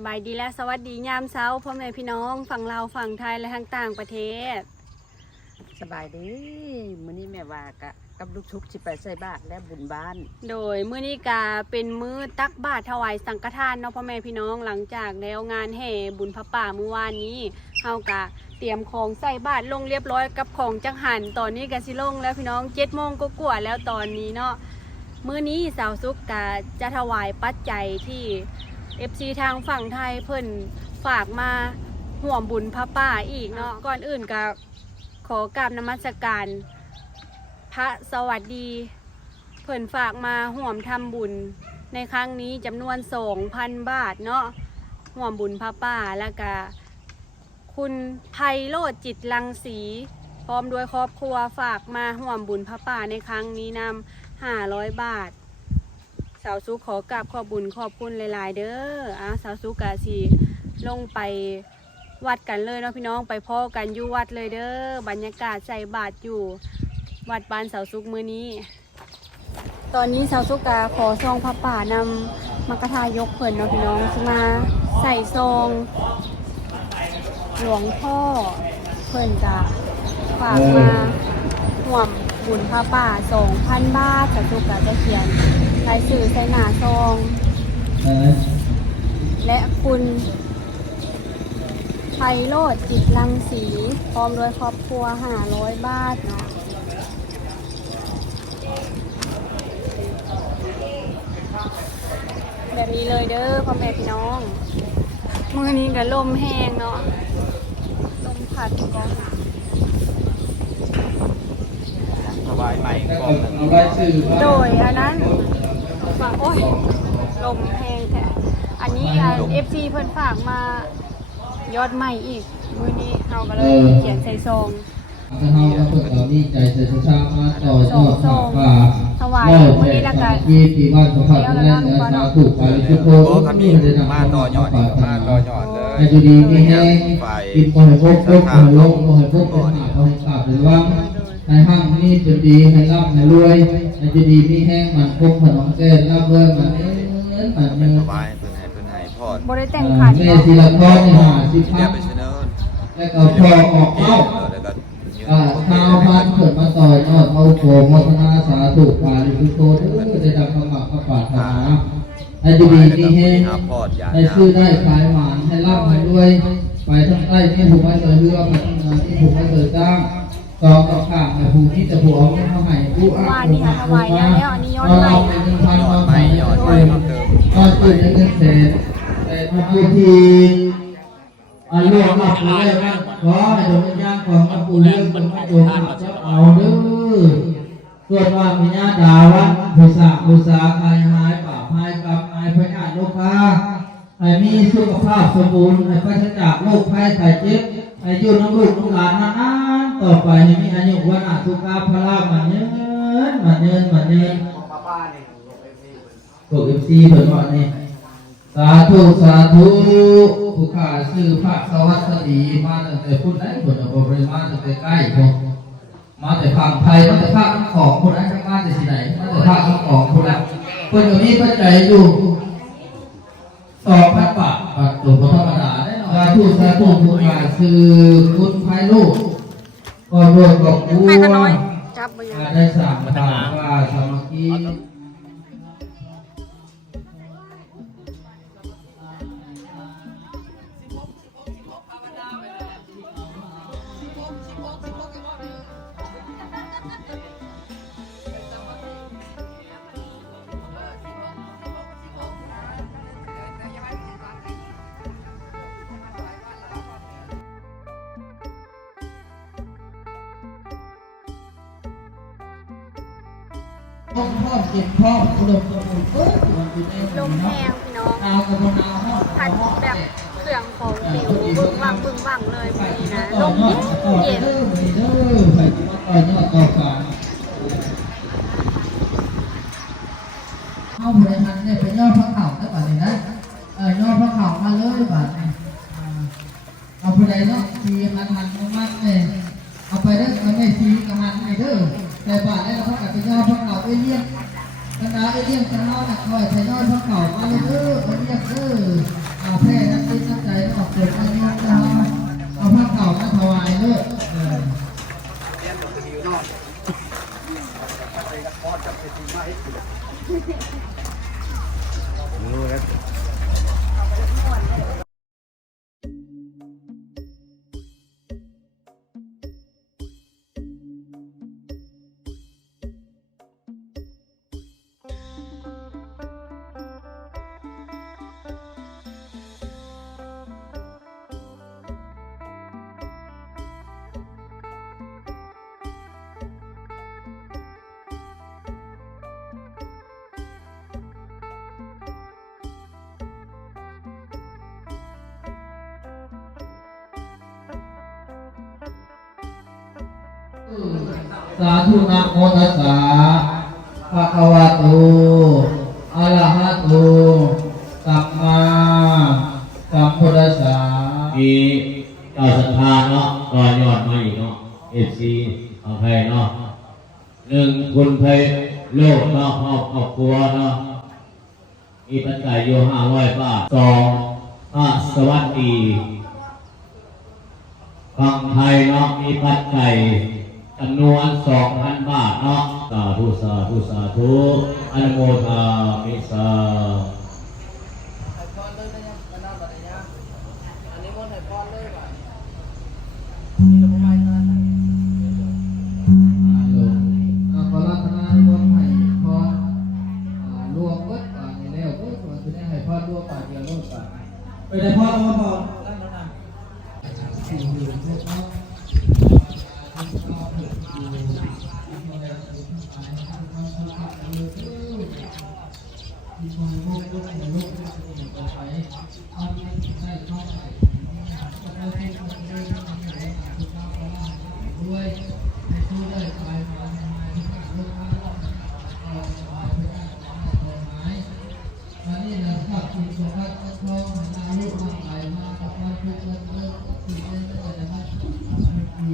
สบายดีและสวัสดียามเช้าพ่อแม่พี่น้องฝั่งลาวฝั่งไทยและทางต่างประเทศสบายดีมื้อนี้แม่ว่ากะกับลูกชุกสิไปใส่บาตรและบุญบ้านโดยมื้อนี้กาเป็นมื้อตักบาตรถวายสังฆทานเนาะพ่อแม่พี่น้องหลังจากแล้วงานแห่บุญพระป่าเมื่อวานนี้เฮากะเตรียมของใส่บาตรลงเรียบร้อยกับของจังหันตอนนี้กะสิลงแล้วพี่น้อง7 โมงก็กว่าแล้วตอนนี้เนาะมื้อนี้สาวซุกกะจะถวายปัจจัยที่FC ทางฝั่งไทยเพิ่นฝากมาห่วมบุญพระป่าอีกเนาะก่อนอื่นก็ขอกราบนมัสการพระสวัสดีเพิ่นฝากมาห่วมทำบุญในครั้งนี้จำนวน 2,000 บาทเนาะห่วมบุญพระป่าแล้วก็คุณไพโรจน์จิตรังสีพร้อมด้วยครอบครัวฝากมาห่วมบุญพระป่าในครั้งนี้นำ500 บาทสาวซุกขอกราบขอบบุญขอบคุณหลายๆเด้อสาวซุกกะสิลงไปวัดกันเลยเนาะพี่น้องไปพ่อกันอยู่วัดเลยเด้อบรรยากาศใส่บาตรอยู่วัดบ้านสาวซุกมื้อนี้ตอนนี้สาวซุกกะขอซองพระป่านำมักกะทายกเพิ่นเนาะพี่น้องสิมาใส่ซองหลวงพ่อเพิ่นจะฝากมาห่วมบุญพระป่า 2,000 บาทสาวซุกกะจะเขียนรายชื่อใส่หน้าซองและคุณไพโรจน์จิตรังสีพร้อมด้วยครอบครัว500 บาทเนาะแบบนี้เลยเด้อพ่อแม่พี่น้องมื้อนี้ก็ลมแห้งเนาะลมพัดก็สบายใหม่กองนึงโดยอันนั้นโอ้ยลมแห้งแท้อันนี้FC เพิ่นฝากมายอดใหม่อีกมื้อนี้เราก็เลยเขียนใส่ซองถ้าเราเปิดเรานี่ใจจะสร้างมาต่อยอดฝากว่าถวายมื้อนี้แล้วก็ที่ปีบ้านของเขาแน่นสาธุไปทุกคนมีมาต่อยอดมาต่อยอดเลยให้ดีมีแห้งกินบ่อยพกพกบ่อยลงบ่อยพกบ่อยหนาบ่อยขาดหรือว่าให้ห้างนี่จะดีให้ร่ำให้รวยให้ดีมีแห้งมันพกขนมเส้นรับเรื่อมันมันเป็นสบายเป็นให้พอดบ่ได้แต่งขันแม่ศิลปะนี่50 พันแล้วก็พอออกเข้าชาวพันเกิดมาต่อยอดเอาโขมพัฒนาสาธุปาริสุทโธได้ดังคำหมักประปาถาให้ดีมีแห้งให้ซื้อได้ขายหวานให้ร่ำให้รวยไปทั้งใต้ที่ผูกไว้เสือเรือไปทั้งเหนือที่ผูกไว้เสือจ้างตองกับข้างในภูมิจะผูกเอาเงินเข้าให้ผู้อ้างผู้มาผู้มาเราในเงินพันเราไม่ยอดไปก็ตื่นในเงินเศษแต่ทุกทีอันเรื่องมาปูเรื่องนั้นขอให้ดวงวิญญาณของมาปูเรื่องเป็นมาดวงจะเอาเด้อส่วนว่ามีญาดาวันผู้สาใครหายป่าหายกับหายพญาโลกาให้มีสุขภาพสมบูรณ์ให้ปราศจากโรคภัยไข้เจ็บให้อยู่น้ำลูกน้ำหลานนานๆต่อไปให้มีอายุวันอาสุขาพละมันเยินพวกFC เพิ่นว่านี่สาธุผู้ข้าชื่อพระสวัสดีมาตั้งแต่พุ่นไหนพุ่นเอาบ่ได้มาตั้งแต่ใกล้พุ่นมาแต่ฝั่งไทยมาแต่ภาคของพุ่นนั้นมาแต่ที่ไหนมาแต่ภาคของพุ่นนั้นเพิ่นก็มีปัจจัยอยู่2,000 บาทตัวบ่ธรรมดาได้เนาะสาธุผู้ข้าชื่อคุณไพโรจน์ก็รวมกับผู้ได้สร้างมาว่าสามัคคีพ่อเจ็บพ่ออุดมสมบูรณ์ลมแห้งพี่น้องพัดแบบเครื่องของปิวบึ้งวังเลยมื้อนี้นะลมเย็นเอาบริหารเนี่ยไปย่อพระเข่าได้ป่ะเนี่ยนะย่อพระเข่ามาเลยป่ะเอาไปได้เนาะทีมันมันเนี่ยเอาไปได้เอาไม่ทีกับมันไอ้เด้อแต่ป่ะได้เราพักกับไปย่อพระเข่าเอเลี่ยนกันดาเอเลี่ยนกันนอนคอยใช้ย่อพระเข่ามาเลยเด้อเอเลี่ยนเด้อเอาแพ้นะ สาธุนะโมตัสสะภะคะวะโตอะระหะโตสัมมาสัมพุทธัสสะ มีเจ้าศรัทธาเนาะต่อยอดมาอีกเนาะเอฟซีเอาไทยเนาะหนึ่งคุณไทยโลกเนาะครอบครัวเนาะมีปัจจัยอยู่500 บาทสองพระสวัสดีฝั่งไทยเนาะมีปัจจัยจำนวน 2,000 บาทเนาะสาธุสาธุสาธุอนุโมทามิสา ขอรัตนาให้พรให้พรรวมเบิดป่านนี้แล้วเบิดวันที่ได้ให้พรรวมป่านเดียวโลดป่านไปได้พรเอามาพรนั่นแล้วนะสิ่งอื่นพวกเขาด้วยให้ช่วยได้ไปมาวันนี้เราขับขี่สุขัดทองนาลูกมาไปมากับมาทุกคนเลิกขี่เล่นก็จะมาดี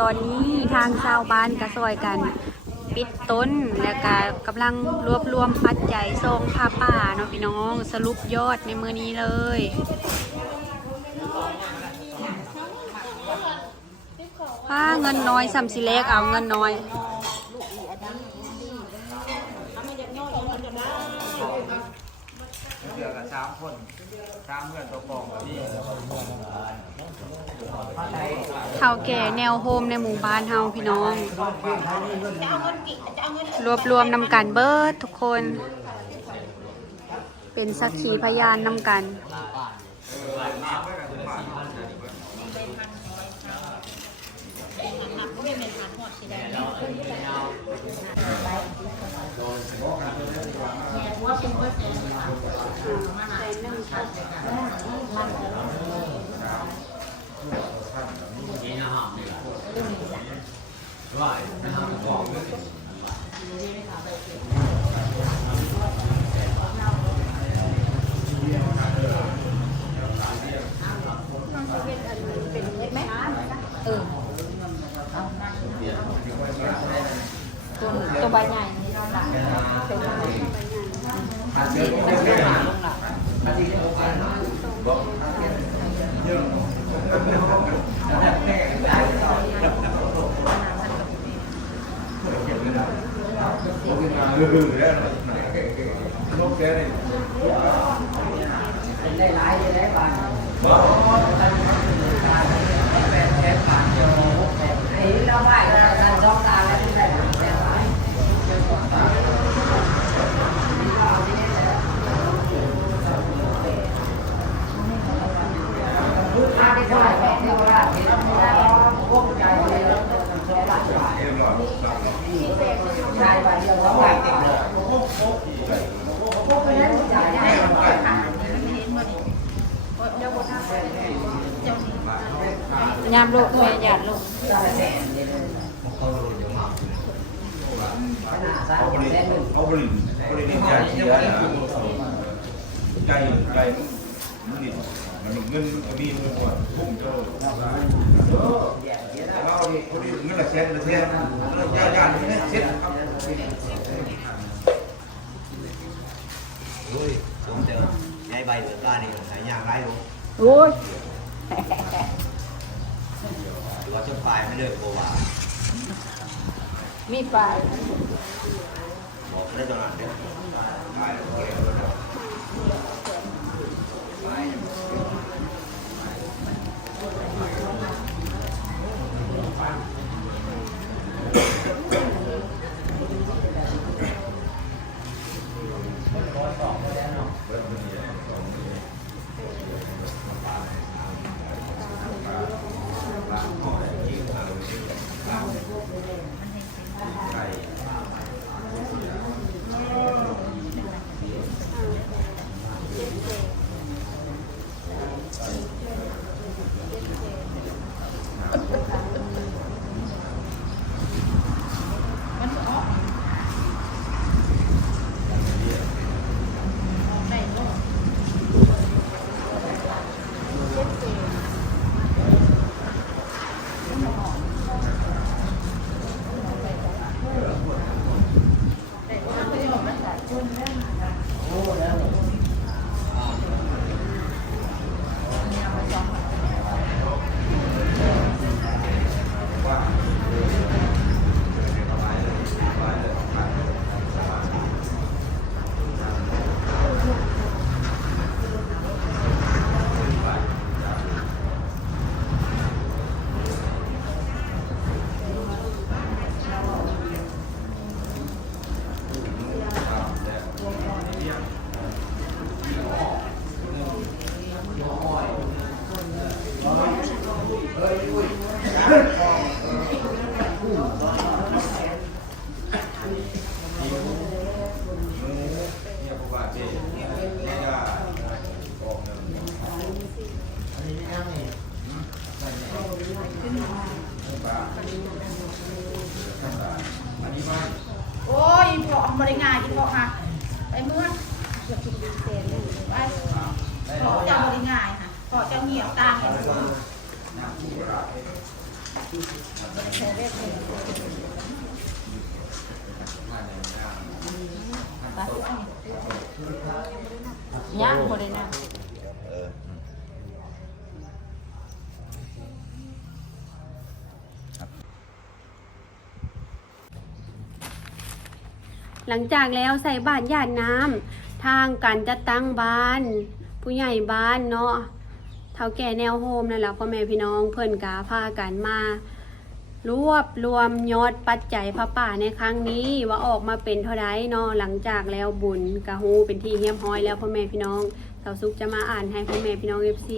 ตอนนี้ทางชาวบ้านก็ซอยกันปิดต้นและก็กำลังรวบรวมปัจจัยทรงผ้าป่าเนาะพี่น้องสรุปยอดในมือนี้เลยเงินน้อยสัมสิเล็กเอาเงินน้อย เดือนละ3 คน3เพื่อนตัวกองกับพี่ เท่าแก่แนวโฮมในหมู่บ้านเฮาพี่น้อง รวมนำกันเบิดทุกคน เป็นสักขีพยานนำกัน ตัวใบใหญ่ได้หลายได้บานไอ้เราไหวเราจ้องตาแล้วที่ได้แต่ไหวพูดมาได้เท่าไหร่แม่เท่าไหร่เห็นไม่ได้พวกใจเลยแล้วต้องช่วยหลานใจไปเดียวแล้วไหวติดเลยพวกนั้นใจได้ยามลูกแม่หยาดลูก เขาบริเวณใจเสียใจมันนี่มันเงินมันมีมันก่อนพุ่งเจ้าเราดิเขาดิเงินละแสนญาตินี่เซ็ตครับโอ้ยสมเด็จยายใบเหมือนกันนี่หายากไรลูก โอ้ย หรือว่าจะปลายไม่เลิกโกวา มีไฟ บอกได้ตอนนั้นเด้อ ย่างบ่ได้นะ เออ หลังจากแล้วใส่บาตรญาติน้ำทางการจัดตั้งบ้าน ผู้ใหญ่บ้านเนาะเฒ่าแก่แนวโฮมนั่นแหละพ่อแม่พี่น้องเพิ่นกาพากันมารวบรวมยอดปัจจัยพระป่าในครั้งนี้ว่าออกมาเป็นเท่าใดเนาะหลังจากแล้วบุญกะฮูเป็นที่เฮียมห้อยแล้วพ่อแม่พี่น้องสาวสุขจะมาอ่านให้พ่อแม่พี่น้อง FC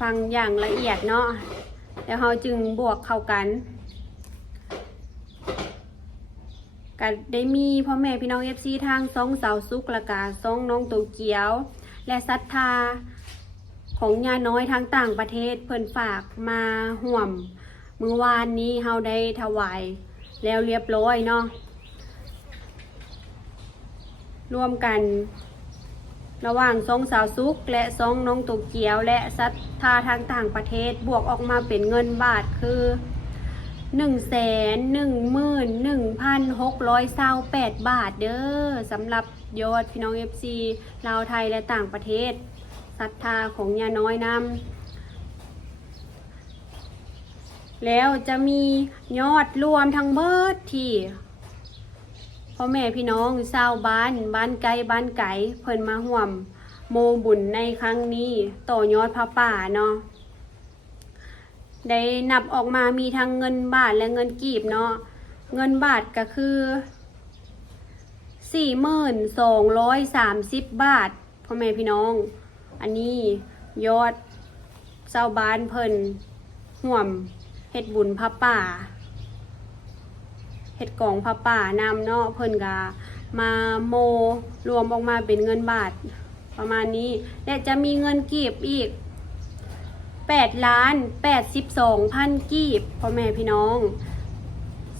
ฟังอย่างละเอียดเนาะแล้วเราจึงบวกเข้ากันก็ได้มีพ่อแม่พี่น้อง FC ทางซ่องสาวสุขและกาซ่องน้องโตเกียว และศรัทธาของญาน้อยทางต่างประเทศเพิ่นฝากมาห่วมมื้อวานนี้เฮาได้ถวายแล้วเรียบร้อยเนาะร่วมกันระหว่างซ่องสาวสุขและซ่องน้องโตเกียวและศรัทธาทางต่างประเทศบวกออกมาเป็นเงินบาทคือ111,628 บาทเด้อสำหรับยอดพี่น้อง FC ลาวไทยและต่างประเทศศรัทธาของญาน้อยนำแล้วจะมียอดรวมทั้งเบิดที่พ่อแม่พี่น้องชาวบ้านไกลบ้านไก่เพิ่นมาห่วมโมบุญในครั้งนี้ต่อยอดพระป่าเนาะได้นับออกมามีทั้งเงินบาทและเงินกีบเนาะเงินบาทก็คือ 4230 บาทพ่อแม่พี่น้องอันนี้ยอดชาวบ้านเพิ่นห่วมเฮ็ดบุญพระป่าเฮ็ดกองพระป่านำเนาะเพิ่นก็มาโมรวมออกมาเป็นเงินบาทประมาณนี้และจะมีเงินกีบอีก8,082,000 กีบพ่อแม่พี่น้อง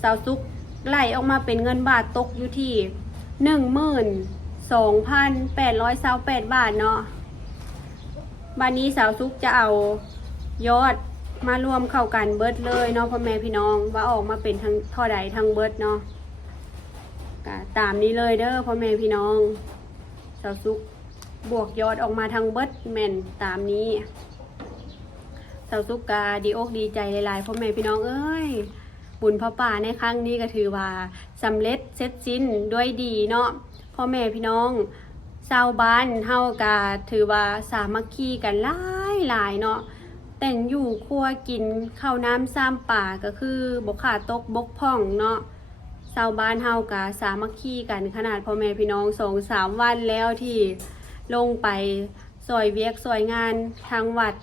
สาวสุขไล่ออกมาเป็นเงินบาทตกอยู่ที่ 12,828 บาทเนาะบัดนี้สาวสุขจะเอายอดมารวมเข้ากันเบิดเลยเนาะพ่อแม่พี่น้องว่าออกมาเป็นทั้งเท่าใดทั้งเบิดเนาะก็ตามนี้เลยเด้อพ่อแม่พี่น้องสาวสุขบวกยอดออกมาทั้งเบิดแม่นตามนี้สาวสุขกาดีอกดีใจหลายๆพ่อแม่พี่น้องเอ้ยบุญพระป่าในครั้งนี้ก็ถือว่าสำเร็จเสร็จสิ้นด้วยดีเนาะพ่อแม่พี่น้องชาวบ้านเฮากาถือว่าสามัคคีกันหลายเนาะแต่งอยู่ครัวกินข้าวน้ำซ้ำป่าก็คือบกขาดตกบกพ่องเนาะชาวบ้านเฮากาสามัคคีกันขนาดพ่อแม่พี่น้อง 2-3 วันแล้วที่ลงไปซอยเวียกซอยงานทางวัด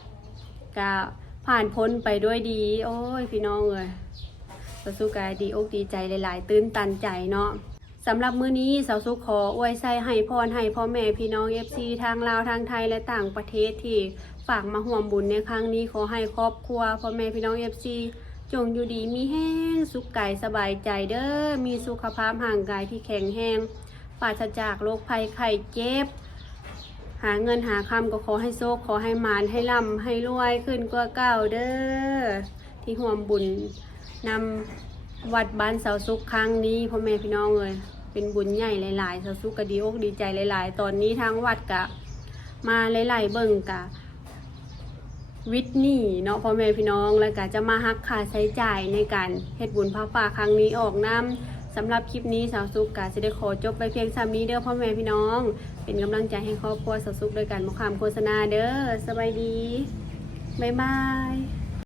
ก็ผ่านพ้นไปด้วยดีโอ้ยพี่น้องเอ้ยสาวสุขกาดีอกดีใจหลายๆตื้นตันใจเนาะสำหรับมื้อนี้สาวสุขขออวยไส้ให้พรให้พ่อแม่พี่น้อง FC ทางลาวทางไทยและต่างประเทศที่ฝากมาห่วมบุญในครั้งนี้ขอให้ครอบครัวพ่อแม่พี่น้อง FC จงอยู่ดีมีแห้งสุขกายสบายใจเด้อมีสุขภาพร่างกายที่แข็งแรงปราศจากโรคภัยไข้เจ็บหาเงินหาคำก็ขอให้โชคขอให้หมานให้ร่ำให้รวยขึ้นกว่าเก่าเด้อที่ห่วมบุญนำวัดบ้านสาวสุขครั้งนี้พ่อแม่พี่น้องเลยเป็นบุญใหญ่หลายๆสาวสุขก็ดีอกดีใจหลายๆตอนนี้ทางวัดกะมาหลายๆเบิ่งกะวิทย์หนี้เนาะพ่อแม่พี่น้องแล้วก็จะมาหักค่าใช้จ่ายในการเฮ็ดบุญพระป่าครั้งนี้ออกน้ำสำหรับคลิปนี้สาวสุขกะจะได้ขอจบไปเพียงซ้ำนี้เด้อพ่อแม่พี่น้องเป็นกำลังใจให้ครอบครัวสาวสุขโดยการมาความโฆษณาเด้อสบายดีบ๊ายบาย